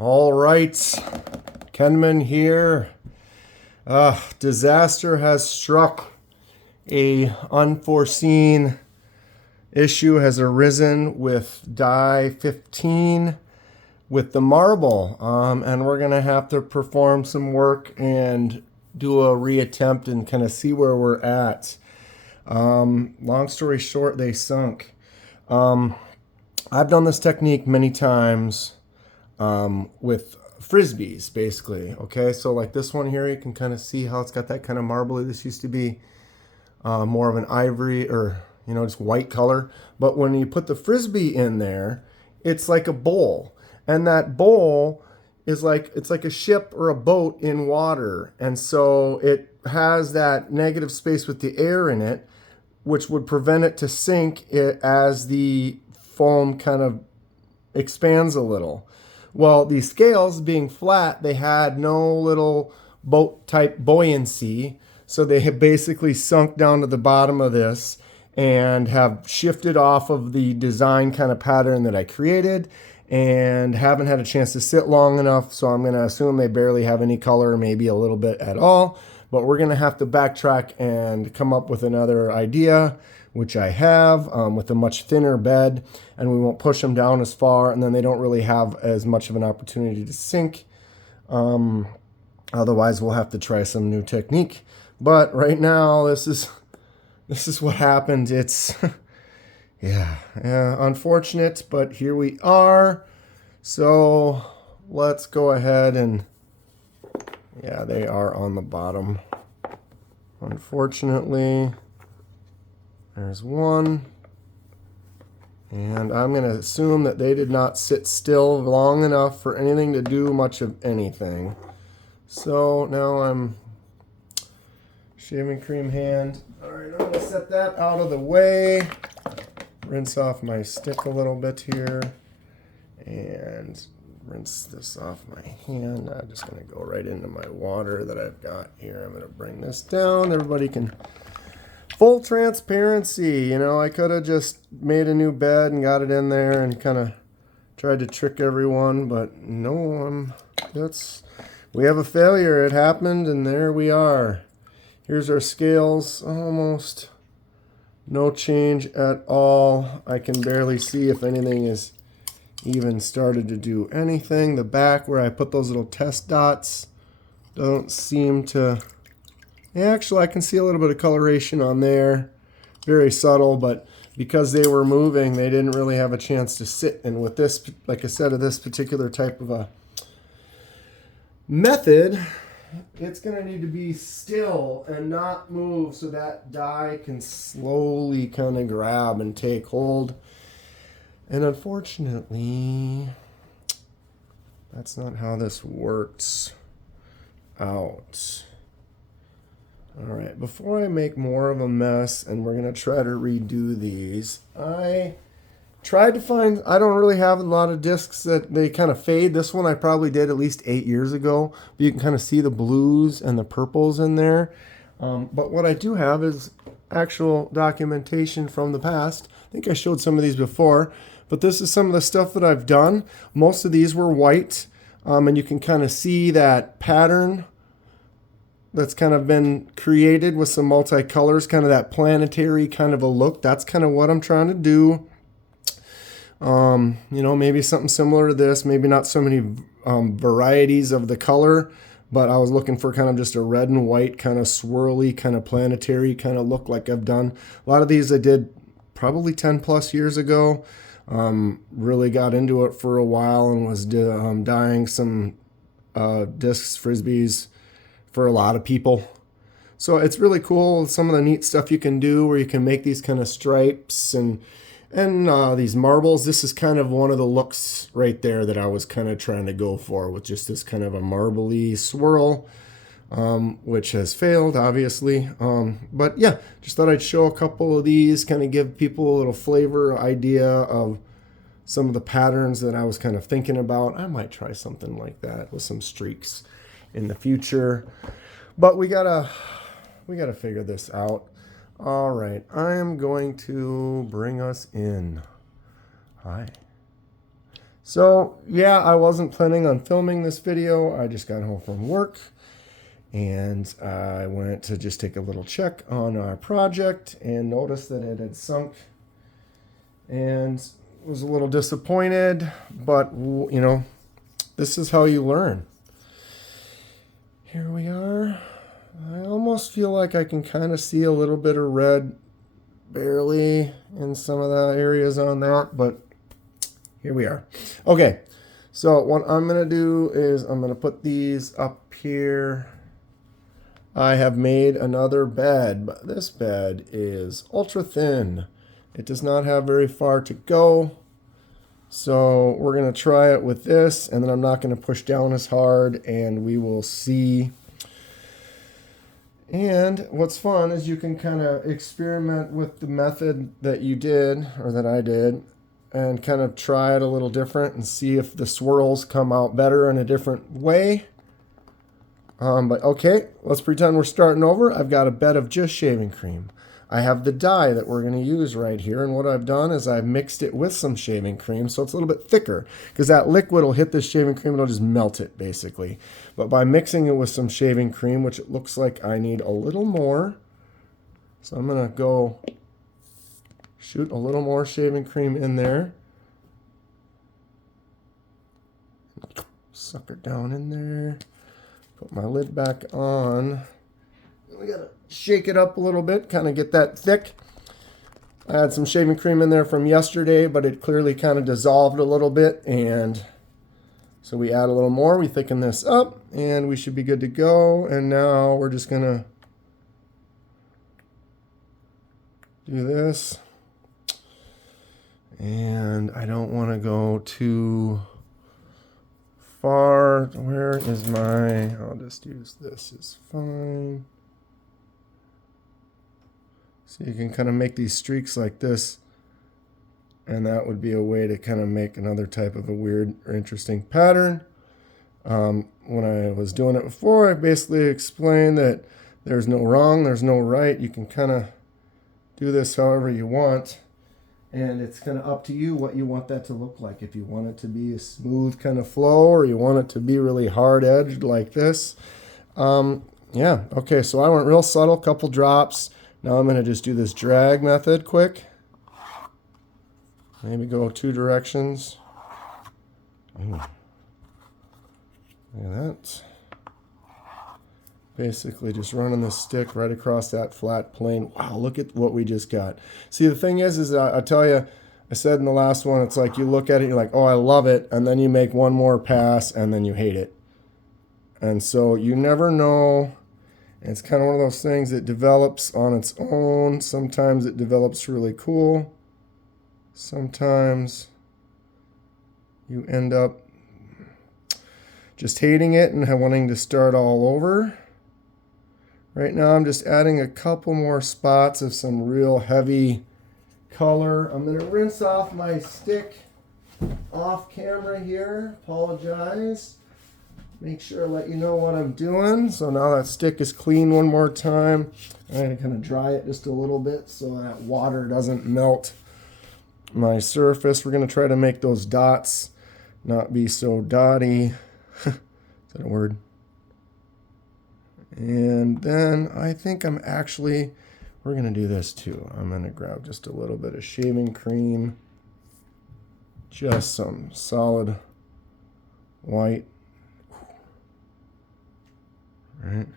All right, Kenman here. Disaster has struck. A unforeseen issue has arisen with die 15 with the marble, and we're gonna have to perform some work and do a reattempt and kind of see where we're at. Long story short, they sunk. I've done this technique many times with frisbees, basically. Okay, so like this one here, you can kind of see how it's got that kind of marbly. This used to be more of an ivory or just white color, but when you put the frisbee in there, it's like a bowl, and that bowl is like it's like a ship or a boat in water, and so it has that negative space with the air in it, which would prevent it to sink as the foam kind of expands a little. Well, these scales being flat, they had no little boat type buoyancy, so they have basically sunk down to the bottom of this and have shifted off of the design kind of pattern that I created and haven't had a chance to sit long enough, so I'm going to assume they barely have any color, maybe a little bit at all, but we're going to have to backtrack and come up with another idea, which I have, with a much thinner bed, and we won't push them down as far, and then they don't really have as much of an opportunity to sink. Otherwise, we'll have to try some new technique. But right now, this is what happened. It's yeah, unfortunate, but here we are. So let's go ahead and yeah, they are on the bottom. Unfortunately. There's one, and I'm going to assume that they did not sit still long enough for anything to do much of anything. So now I'm shaving cream hand. All right, I'm going to set that out of the way, rinse off my stick a little bit here, and rinse this off my hand. I'm just going to go right into my water that I've got here. I'm going to bring this down. Everybody can... Full transparency, I could have just made a new bed and got it in there and kind of tried to trick everyone, but no, we have a failure. It happened, and there we are. Here's our scales, almost no change at all. I can barely see if anything is even started to do anything. The back where I put those little test dots don't seem to... Actually, I can see a little bit of coloration on there. Very subtle, but because they were moving, they didn't really have a chance to sit. And with this, like I said, of this particular type of a method, it's going to need to be still and not move so that die can slowly kind of grab and take hold. And unfortunately, that's not how this works out. All right, before I make more of a mess, and we're going to try to redo these, I tried to find, I don't really have a lot of discs that they kind of fade. This one I probably did at least 8 years ago, but you can kind of see the blues and the purples in there. But what I do have is actual documentation from the past. I think I showed some of these before, but this is some of the stuff that I've done. Most of these were white, and you can kind of see that pattern that's kind of been created with some multicolors, kind of that planetary kind of a look. That's kind of what I'm trying to do. Maybe something similar to this, maybe not so many varieties of the color, but I was looking for kind of just a red and white kind of swirly, kind of planetary kind of look like I've done. A lot of these I did probably 10 plus years ago. Really got into it for a while and was dyeing some discs, frisbees, for a lot of people. So it's really cool, some of the neat stuff you can do where you can make these kind of stripes and these marbles. This is kind of one of the looks right there that I was kind of trying to go for, with just this kind of a marbly swirl, which has failed, obviously. But yeah, just thought I'd show a couple of these, kind of give people a little flavor, idea of some of the patterns that I was kind of thinking about. I might try something like that with some streaks in the future, but we gotta figure this out. All right, I am going to bring us in. Hi. So yeah, I wasn't planning on filming this video. I just got home from work and I went to just take a little check on our project and noticed that it had sunk and was a little disappointed, but you know, this is how you learn. Here we are. I almost feel like I can kind of see a little bit of red barely in some of the areas on that, but here we are. Okay, so what I'm going to do is I'm going to put these up here. I have made another bed, but this bed is ultra thin. It does not have very far to go. So we're going to try it with this, and then I'm not going to push down as hard, and we will see. And what's fun is you can kind of experiment with the method that you did, or that I did, and kind of try it a little different and see if the swirls come out better in a different way. But okay, let's pretend we're starting over. I've got a bed of just shaving cream. I have the dye that we're going to use right here, and what I've done is I've mixed it with some shaving cream so it's a little bit thicker, because that liquid will hit this shaving cream and it'll just melt it basically. But by mixing it with some shaving cream, which it looks like I need a little more, so I'm going to go shoot a little more shaving cream in there. Suck it down in there. Put my lid back on. We gotta shake it up a little bit, kind of get that thick. I had some shaving cream in there from yesterday, but it clearly kind of dissolved a little bit, and so we add a little more. We thicken this up, and we should be good to go. And now we're just gonna do this. And I don't want to go too far. Where is my, I'll just use this, is fine. So you can kind of make these streaks like this, and that would be a way to kind of make another type of a weird or interesting pattern. When I was doing it before, I basically explained that there's no wrong, there's no right. You can kind of do this however you want, and it's kind of up to you what you want that to look like. If you want it to be a smooth kind of flow, or you want it to be really hard edged like this. Yeah, okay, so I went real subtle, couple drops. Now I'm going to just do this drag method quick. Maybe go 2 directions. Ooh. Look at that. Basically just running the stick right across that flat plane. Wow, look at what we just got. See, the thing is I tell you, I said in the last one, it's like you look at it, you're like, oh, I love it, and then you make one more pass, and then you hate it. And so you never know. It's kind of one of those things that develops on its own. Sometimes it develops really cool. Sometimes you end up just hating it and wanting to start all over. Right now I'm just adding a couple more spots of some real heavy color. I'm going to rinse off my stick off camera here. Apologize. Make sure I let you know what I'm doing. So now that stick is clean one more time. I'm going to kind of dry it just a little bit so that water doesn't melt my surface. We're going to try to make those dots not be so dotty. Is that a word? And then I think we're going to do this too. I'm going to grab just a little bit of shaving cream. Just some solid white. Right.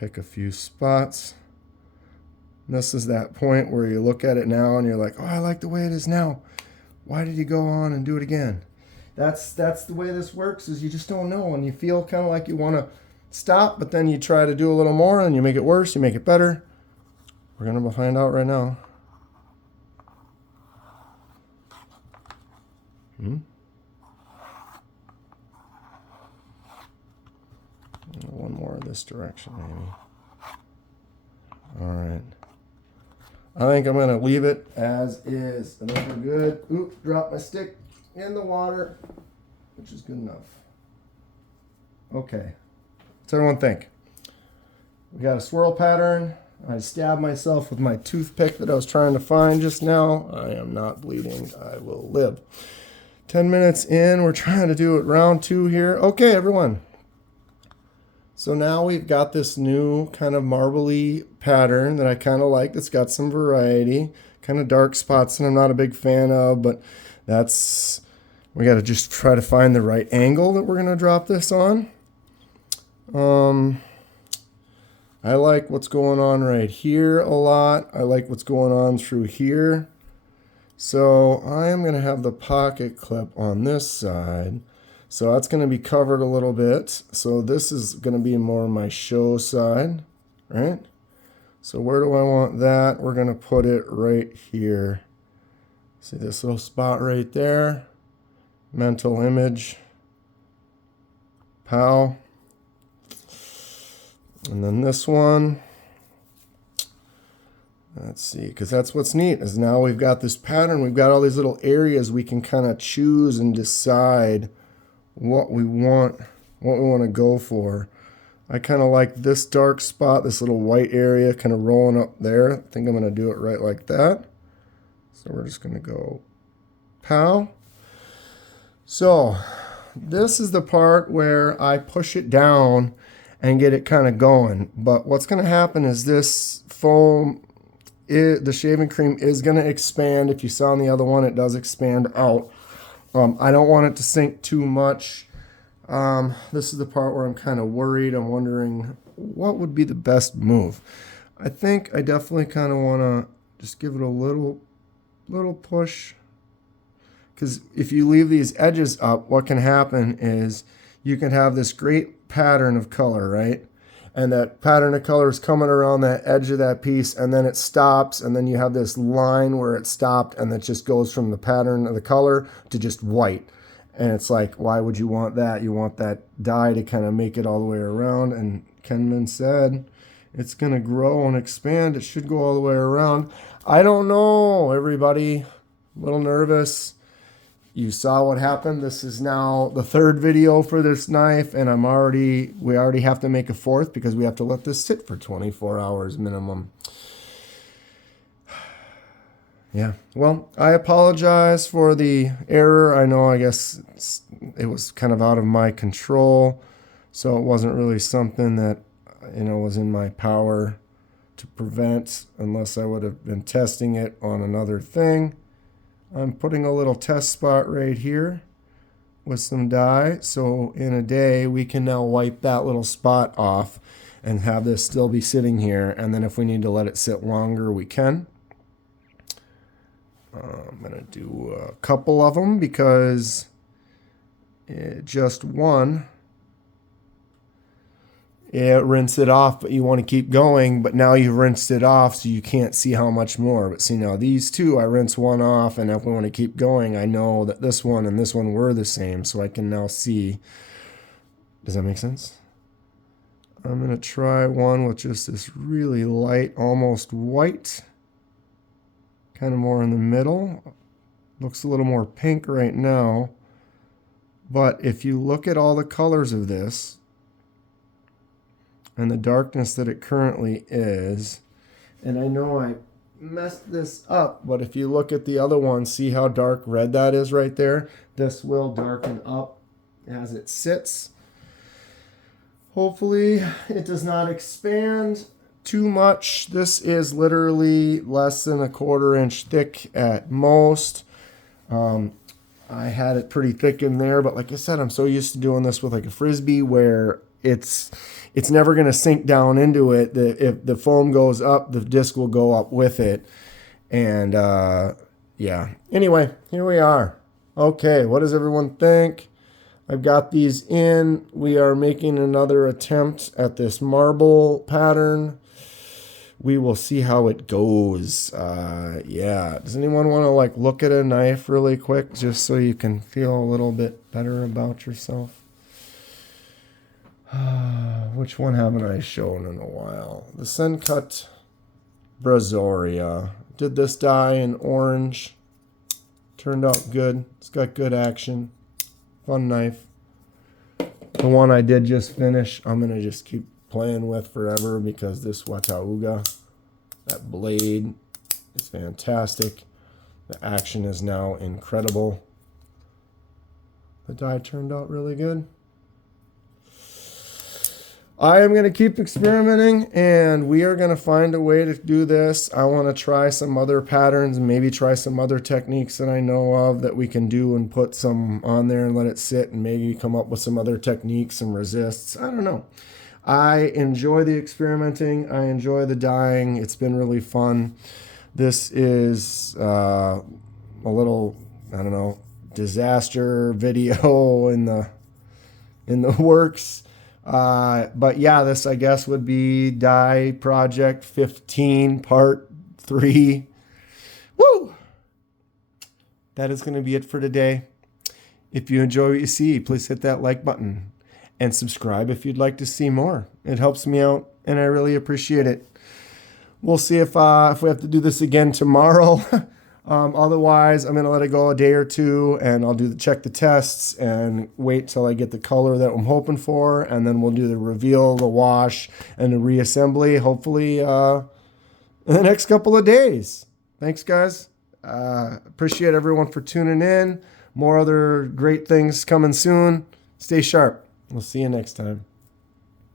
Pick a few spots. And this is that point where you look at it now and you're like, oh, I like the way it is now. Why did you go on and do it again? That's the way this works, is you just don't know, and you feel kind of like you want to stop, but then you try to do a little more and you make it worse, you make it better. We're going to find out right now. One more this direction, maybe. All right. I think I'm going to leave it as is. And then we're good. Oop, drop my stick in the water, which is good enough. Okay. What's everyone think? We got a swirl pattern. I stabbed myself with my toothpick that I was trying to find just now. I am not bleeding. I will live. 10 minutes in, we're trying to do it round 2 here. Okay, everyone. So now we've got this new kind of marbly pattern that I kind of like. That's got some variety, kind of dark spots that I'm not a big fan of, but we got to just try to find the right angle that we're going to drop this on. I like what's going on right here a lot. I like what's going on through here. So I am going to have the pocket clip on this side. So that's going to be covered a little bit. So this is going to be more my show side, right? So where do I want that? We're going to put it right here. See this little spot right there? Mental image. Pow. And then this one. Let's see, because that's what's neat, is now we've got this pattern. We've got all these little areas we can kind of choose and decide what we want to go for. I kind of like this dark spot, this little white area kind of rolling up there. I think I'm going to do it right like that. So we're just going to go pow. So this is the part where I push it down and get it kind of going. But what's going to happen is this foam, the shaving cream is going to expand. If you saw on the other one, it does expand out. I don't want it to sink too much. This is the part where I'm kind of worried. I'm wondering what would be the best move. I think I definitely kind of want to just give it a little push. Because if you leave these edges up, what can happen is you can have this great pattern of color, right? And that pattern of color is coming around that edge of that piece, and then it stops, and then you have this line where it stopped, and it just goes from the pattern of the color to just white. And it's like, why would you want that? You want that dye to kind of make it all the way around. And Kenman said it's going to grow and expand. It should go all the way around. I don't know, everybody. A little nervous. You saw what happened. This is now the 3rd video for this knife, and we already have to make a 4th because we have to let this sit for 24 hours minimum. Yeah, well, I apologize for the error. I know, I guess it was kind of out of my control, so it wasn't really something that, was in my power to prevent unless I would have been testing it on another thing. I'm putting a little test spot right here with some dye, so in a day we can now wipe that little spot off and have this still be sitting here, and then if we need to let it sit longer, we can. I'm going to do a couple of them because just one, rinse it off, but you want to keep going, but now you've rinsed it off so you can't see how much more. But see, now these two, I rinse one off, and if we want to keep going, I know that this one and this one were the same, so I can now see. Does that make sense? I'm going to try one with just this really light, almost white. Kind of more in the middle. Looks a little more pink right now. But if you look at all the colors of this and the darkness that it currently is, and I know I messed this up, but if you look at the other one, see how dark red that is right there? This will darken up as it sits. Hopefully it does not expand too much. This is literally less than a 1/4 inch thick at most. I had it pretty thick in there, but like I said, I'm so used to doing this with like a Frisbee where it's never going to sink down into it. If the foam goes up, the disc will go up with it. And yeah, anyway, here we are. Okay, what does everyone think? I've got these in. We are making another attempt at this marble pattern. We will see how it goes. Yeah. Does anyone want to look at a knife really quick just so you can feel a little bit better about yourself? Which one haven't I shown in a while? The Sencut Brazoria. Did this dye in orange. Turned out good. It's got good action. Fun knife. The one I did just finish, I'm going to just keep playing with forever because this Watauga, that blade is fantastic. The action is now incredible. The die turned out really good. I am going to keep experimenting, and we are going to find a way to do this. I want to try some other patterns and maybe try some other techniques that I know of that we can do and put some on there and let it sit and maybe come up with some other techniques, some resists. I don't know. I enjoy the experimenting. I enjoy the dyeing. It's been really fun. This is a little, I don't know, disaster video in the works. But yeah, this I guess would be Dye Project 15 Part 3. Woo! That is going to be it for today. If you enjoy what you see, please hit that like button and subscribe if you'd like to see more. It helps me out and I really appreciate it. We'll see if we have to do this again tomorrow. Otherwise, I'm going to let it go a day or two, and I'll check the tests and wait till I get the color that I'm hoping for, and then we'll do the reveal, the wash, and the reassembly, hopefully in the next couple of days. Thanks, guys. Appreciate everyone for tuning in. More other great things coming soon. Stay sharp. We'll see you next time.